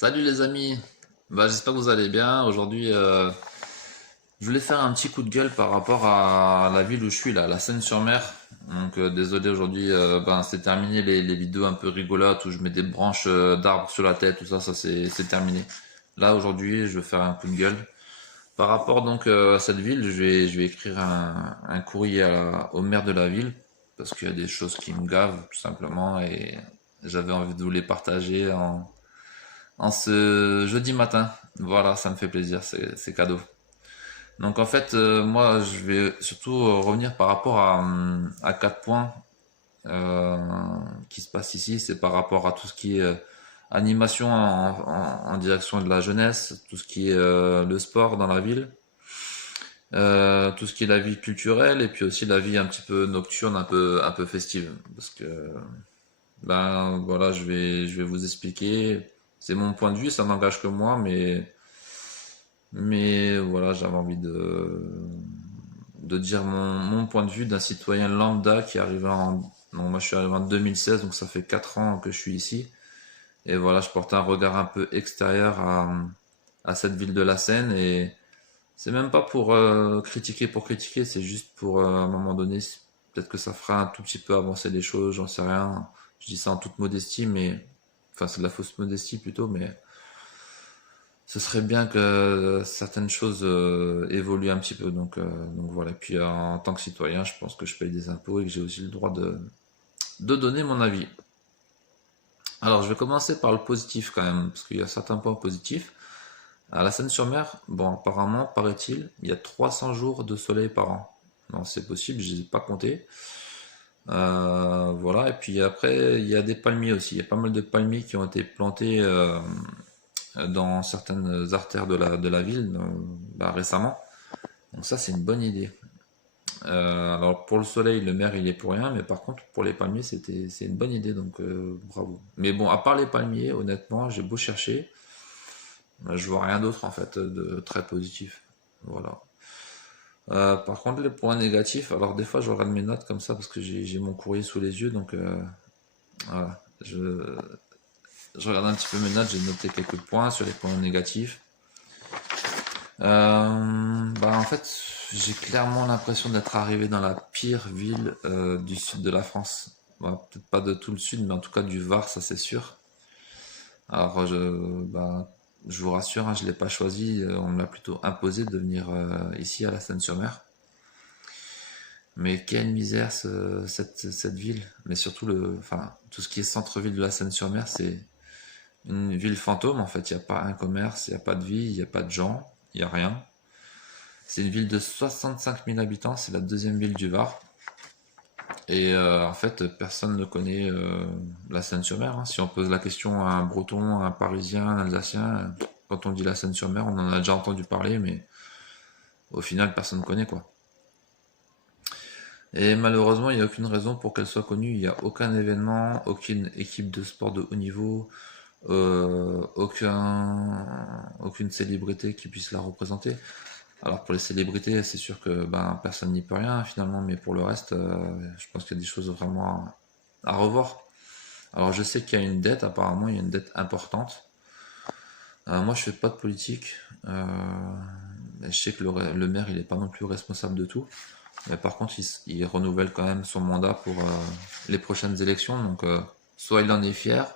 Salut les amis, j'espère que vous allez bien. Aujourd'hui, je voulais faire un petit coup de gueule par rapport à la ville où je suis là, la Seine-sur-Mer. Donc désolé aujourd'hui, c'est terminé les vidéos un peu rigolotes où je mets des branches d'arbres sur la tête, tout ça, c'est terminé. Là aujourd'hui, je vais faire un coup de gueule par rapport donc à cette ville. Je vais écrire un courrier au maire de la ville parce qu'il y a des choses qui me gavent tout simplement et j'avais envie de vous les partager en ce jeudi matin. Voilà, ça me fait plaisir, c'est cadeau. Donc en fait, moi, je vais surtout revenir par rapport à 4 points euh, qui se passent ici. C'est par rapport à tout ce qui est animation en direction de la jeunesse, tout ce qui est le sport dans la ville, tout ce qui est la vie culturelle et puis aussi la vie un petit peu nocturne, un peu festive. Parce que voilà, je vais vous expliquer. C'est mon point de vue, ça n'engage que moi, mais voilà, j'avais envie de dire mon point de vue d'un citoyen lambda qui est arrivé non, moi je suis arrivé en 2016, donc ça fait 4 ans que je suis ici. Et voilà, je porte un regard un peu extérieur à cette ville de la Seine. Et c'est même pas pour critiquer, c'est juste pour à un moment donné, peut-être que ça fera un tout petit peu avancer les choses, j'en sais rien. Je dis ça en toute modestie, mais enfin c'est de la fausse modestie plutôt, mais ce serait bien que certaines choses évoluent un petit peu. Donc voilà. Puis en tant que citoyen, je pense que je paye des impôts et que j'ai aussi le droit de donner mon avis. Alors je vais commencer par le positif quand même, parce qu'il y a certains points positifs. À la Seine-sur-Mer, bon apparemment, paraît-il, il y a 300 jours de soleil par an. Non, c'est possible, je ne les ai pas comptés. Voilà, et puis après, il y a des palmiers aussi. Il y a pas mal de palmiers qui ont été plantés dans certaines artères de la ville récemment. Donc ça, c'est une bonne idée. Alors pour le soleil, le maire il est pour rien, mais par contre pour les palmiers, c'est une bonne idée, donc bravo. Mais bon, à part les palmiers, honnêtement, j'ai beau chercher, je vois rien d'autre en fait de très positif. Voilà. Par contre, les points négatifs, alors des fois je regarde mes notes comme ça parce que j'ai mon courrier sous les yeux, donc voilà. Je regarde un petit peu mes notes, j'ai noté quelques points sur les points négatifs. En fait, j'ai clairement l'impression d'être arrivé dans la pire ville du sud de la France. Bon, peut-être pas de tout le sud, mais en tout cas du Var, ça c'est sûr. Alors, je vous rassure, hein, je l'ai pas choisi, on me l'a plutôt imposé de venir ici à la Seine-sur-Mer. Mais quelle misère cette ville. Mais surtout enfin, tout ce qui est centre-ville de la Seine-sur-Mer, c'est une ville fantôme en fait. Il n'y a pas un commerce, il n'y a pas de vie, il n'y a pas de gens, il n'y a rien. C'est une ville de 65 000 habitants, c'est la deuxième ville du Var. Et en fait, personne ne connaît la Seine-sur-Mer, hein. Si on pose la question à un Breton, à un Parisien, un Alsacien, quand on dit la Seine-sur-Mer, on en a déjà entendu parler, mais au final, personne ne connaît quoi. Et malheureusement, il n'y a aucune raison pour qu'elle soit connue. Il n'y a aucun événement, aucune équipe de sport de haut niveau, aucune célébrité qui puisse la représenter. Alors pour les célébrités, c'est sûr que personne n'y peut rien finalement, mais pour le reste, je pense qu'il y a des choses vraiment à revoir. Alors je sais qu'il y a une dette, apparemment il y a une dette importante. Moi je fais pas de politique. Je sais que le maire il est pas non plus responsable de tout. Mais par contre il renouvelle quand même son mandat pour les prochaines élections. Donc soit il en est fier,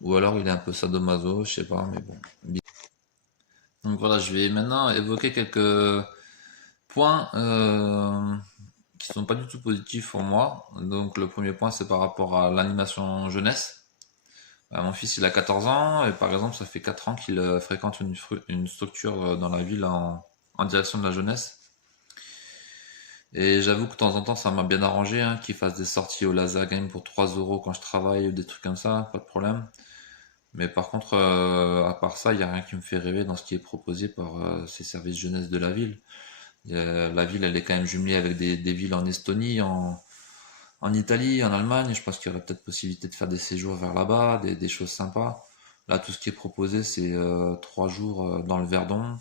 ou alors il est un peu sadomaso, je sais pas, mais bon. Donc voilà, je vais maintenant évoquer quelques points qui sont pas du tout positifs pour moi. Donc le premier point c'est par rapport à l'animation jeunesse. Mon fils il a 14 ans et par exemple ça fait 4 ans qu'il fréquente une structure dans la ville en direction de la jeunesse. Et j'avoue que de temps en temps ça m'a bien arrangé hein, qu'il fasse des sorties au laser game pour 3 euros quand je travaille ou des trucs comme ça, pas de problème. Mais par contre, à part ça, il n'y a rien qui me fait rêver dans ce qui est proposé par ces services jeunesse de la ville. La ville, elle est quand même jumelée avec des villes en Estonie, en Italie, en Allemagne. Je pense qu'il y aurait peut-être possibilité de faire des séjours vers là-bas, des choses sympas. Là, tout ce qui est proposé, c'est 3 jours dans le Verdon.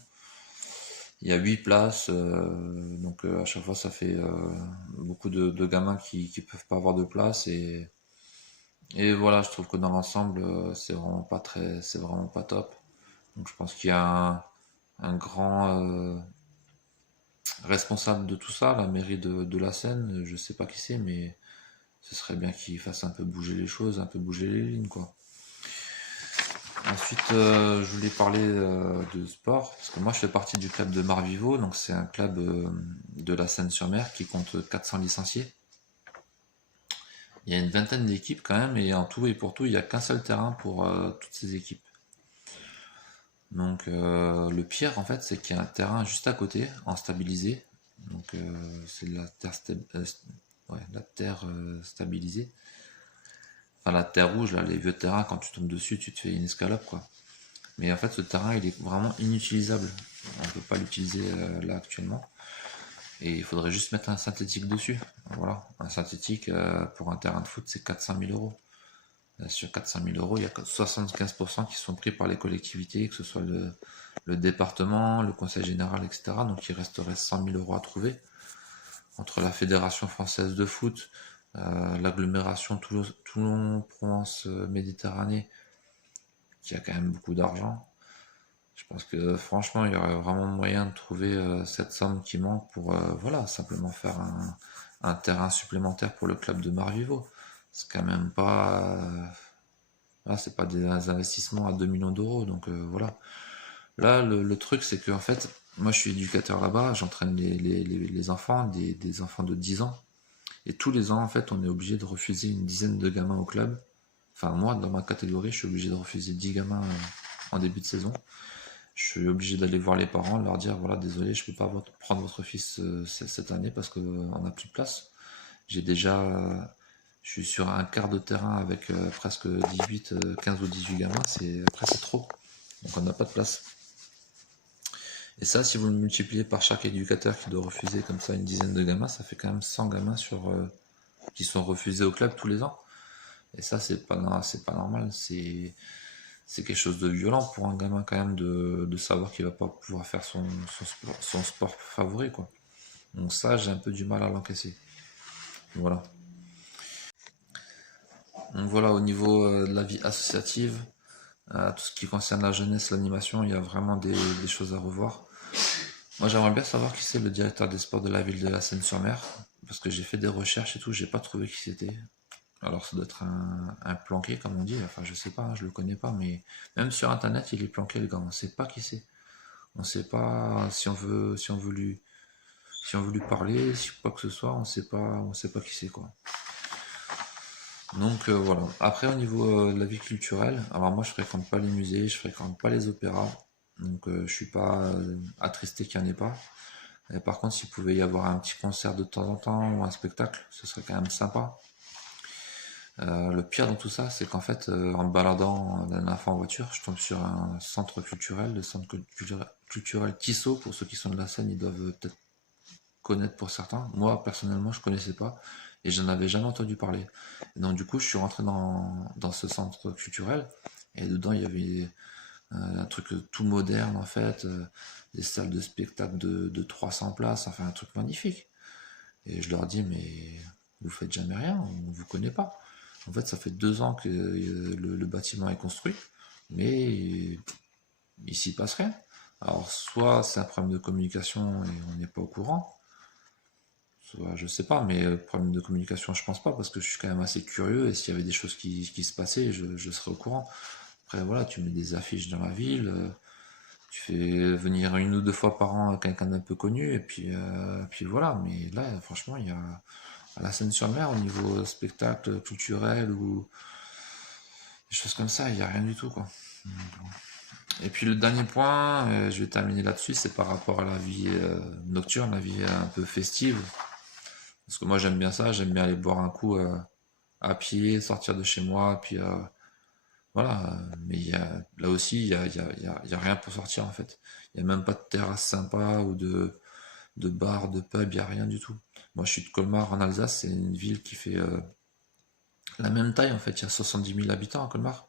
Il y a 8 places, donc à chaque fois, ça fait beaucoup de gamins qui peuvent pas avoir de place Et voilà, je trouve que dans l'ensemble, c'est vraiment pas top. Donc je pense qu'il y a un grand responsable de tout ça, la mairie de la Seine, je sais pas qui c'est, mais ce serait bien qu'il fasse un peu bouger les choses, un peu bouger les lignes, quoi. Ensuite, je voulais parler de sport, parce que moi je fais partie du club de Marvivo, donc c'est un club de la Seine-sur-Mer qui compte 400 licenciés. Il y a une vingtaine d'équipes quand même, et en tout et pour tout, il n'y a qu'un seul terrain pour toutes ces équipes. Donc le pire en fait, c'est qu'il y a un terrain juste à côté, en stabilisé. Donc c'est de la terre, ouais, la terre stabilisée. Enfin la terre rouge, là, les vieux terrains, quand tu tombes dessus, tu te fais une escalope, quoi. Mais en fait, ce terrain, il est vraiment inutilisable. On ne peut pas l'utiliser là actuellement. Et il faudrait juste mettre un synthétique dessus. Voilà, un synthétique pour un terrain de foot, c'est 400 000 euros. Sur 400 000 euros, il y a 75% qui sont pris par les collectivités, que ce soit le département, le conseil général, etc. Donc il resterait 100 000 euros à trouver. Entre la Fédération française de foot, l'agglomération Toulon-Provence-Méditerranée, qui a quand même beaucoup d'argent. Je pense que franchement, il y aurait vraiment moyen de trouver cette somme qui manque pour voilà, simplement faire un terrain supplémentaire pour le club de Marvivo. C'est quand même pas. Là, c'est pas des investissements à 2 millions d'euros. Donc voilà. Là, le truc, c'est que en fait, moi je suis éducateur là-bas, j'entraîne les enfants, des enfants de 10 ans. Et tous les ans, en fait, on est obligé de refuser une dizaine de gamins au club. Enfin, moi, dans ma catégorie, je suis obligé de refuser 10 gamins en début de saison. Je suis obligé d'aller voir les parents, leur dire voilà, désolé, je peux pas prendre votre fils cette année parce qu'on n'a plus de place. J'ai déjà, je suis sur un quart de terrain avec presque 18, 15 ou 18 gamins, après c'est trop. Donc on n'a pas de place. Et ça, si vous le multipliez par chaque éducateur qui doit refuser comme ça une dizaine de gamins, ça fait quand même 100 gamins qui sont refusés au club tous les ans. Et ça, c'est pas normal. C'est quelque chose de violent pour un gamin quand même de savoir qu'il va pas pouvoir faire son sport favori, quoi. Donc ça, j'ai un peu du mal à l'encaisser. Voilà. Donc voilà, au niveau de la vie associative, tout ce qui concerne la jeunesse, l'animation, il y a vraiment des choses à revoir. Moi, j'aimerais bien savoir qui c'est le directeur des sports de la ville de la Seine-sur-Mer, parce que j'ai fait des recherches et tout, j'ai pas trouvé qui c'était. Alors, ça doit être un planqué, comme on dit. Enfin, je sais pas, hein, je le connais pas, mais même sur internet, il est planqué, le gars. On sait pas qui c'est. On sait pas si on veut lui parler, si quoi que ce soit, on sait pas qui c'est, quoi. Donc voilà. Après, au niveau de la vie culturelle, alors moi, je fréquente pas les musées, je fréquente pas les opéras, donc je suis pas attristé qu'il n'y en ait pas. Et par contre, s'il pouvait y avoir un petit concert de temps en temps ou un spectacle, ce serait quand même sympa. Le pire dans tout ça, c'est qu'en fait, en me baladant la dernière fois en voiture, je tombe sur un centre culturel, le centre culturel Tissot. Pour ceux qui sont de la scène, ils doivent peut-être connaître pour certains. Moi, personnellement, je connaissais pas et je n'en avais jamais entendu parler. Et donc, du coup, je suis rentré dans ce centre culturel et dedans, il y avait un truc tout moderne en fait, des salles de spectacle de 300 places, enfin un truc magnifique. Et je leur dis, mais vous faites jamais rien, on vous connaît pas. En fait, ça fait 2 ans que le bâtiment est construit, mais il s'y passe rien. Alors, soit c'est un problème de communication et on n'est pas au courant, soit je sais pas, mais problème de communication, je pense pas, parce que je suis quand même assez curieux et s'il y avait des choses qui se passaient, je serais au courant. Après, voilà, tu mets des affiches dans la ville, tu fais venir 1 ou 2 fois par an quelqu'un d'un peu connu, et puis voilà. Mais là, franchement, il y a à la Seine-sur-Mer, au niveau spectacle culturel ou des choses comme ça, il n'y a rien du tout, quoi. Et puis le dernier point, je vais terminer là-dessus, c'est par rapport à la vie nocturne, la vie un peu festive. Parce que moi j'aime bien ça, j'aime bien aller boire un coup à pied, sortir de chez moi, puis voilà. Mais là aussi, il y a rien pour sortir en fait. Il n'y a même pas de terrasse sympa ou de bar, de pub, il n'y a rien du tout. Moi je suis de Colmar en Alsace, c'est une ville qui fait la même taille en fait, il y a 70 000 habitants à Colmar.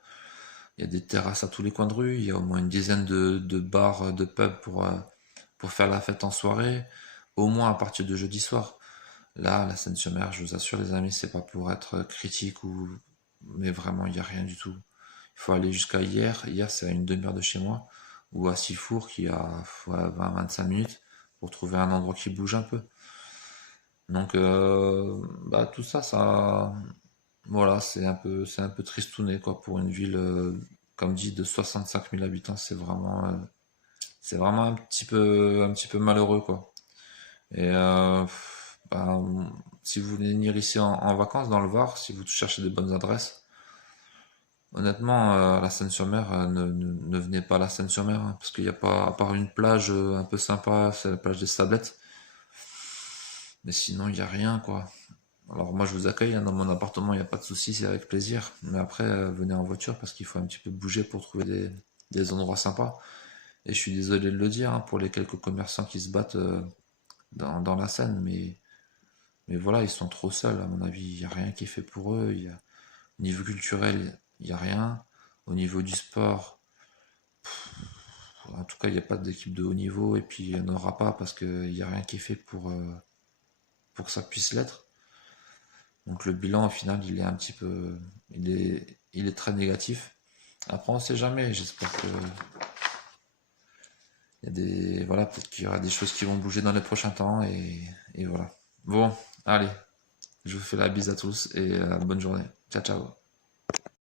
Il y a des terrasses à tous les coins de rue, il y a au moins une dizaine de bars, de pubs pour faire la fête en soirée, au moins à partir de jeudi soir. Là, la Seine-sur-Mer, je vous assure les amis, c'est pas pour être critique ou mais vraiment, il n'y a rien du tout. Il faut aller jusqu'à hier. Hier, c'est à une demi-heure de chez moi, ou à Sifour, qui a ouais, 20-25 minutes, pour trouver un endroit qui bouge un peu. Donc, bah, tout ça, voilà, c'est un peu tristouné, quoi, pour une ville, comme dit, de 65 000 habitants. C'est vraiment un petit peu malheureux, quoi. Et bah, si vous voulez venir ici en vacances dans le Var, si vous cherchez des bonnes adresses, honnêtement, la Seine-sur-Mer, ne venez pas à la Seine-sur-Mer, hein, parce qu'il n'y a pas, à part une plage un peu sympa, c'est la plage des Sablettes, mais sinon il n'y a rien, quoi. Alors moi je vous accueille hein, dans mon appartement, il n'y a pas de souci, c'est avec plaisir, mais après venez en voiture parce qu'il faut un petit peu bouger pour trouver des endroits sympas. Et je suis désolé de le dire hein, pour les quelques commerçants qui se battent dans la Seine, mais voilà, ils sont trop seuls, à mon avis, il n'y a rien qui est fait pour eux, au niveau culturel, il n'y a rien, au niveau du sport, en tout cas, il n'y a pas d'équipe de haut niveau et puis il n'y en aura pas parce qu'il n'y a rien qui est fait pour que ça puisse l'être. Donc le bilan au final, il est un petit peu, il est très négatif. Après, on sait jamais. J'espère que il y a des, voilà, peut-être qu'il y aura des choses qui vont bouger dans les prochains temps et voilà. Bon, allez, je vous fais la bise à tous et bonne journée. Ciao, ciao.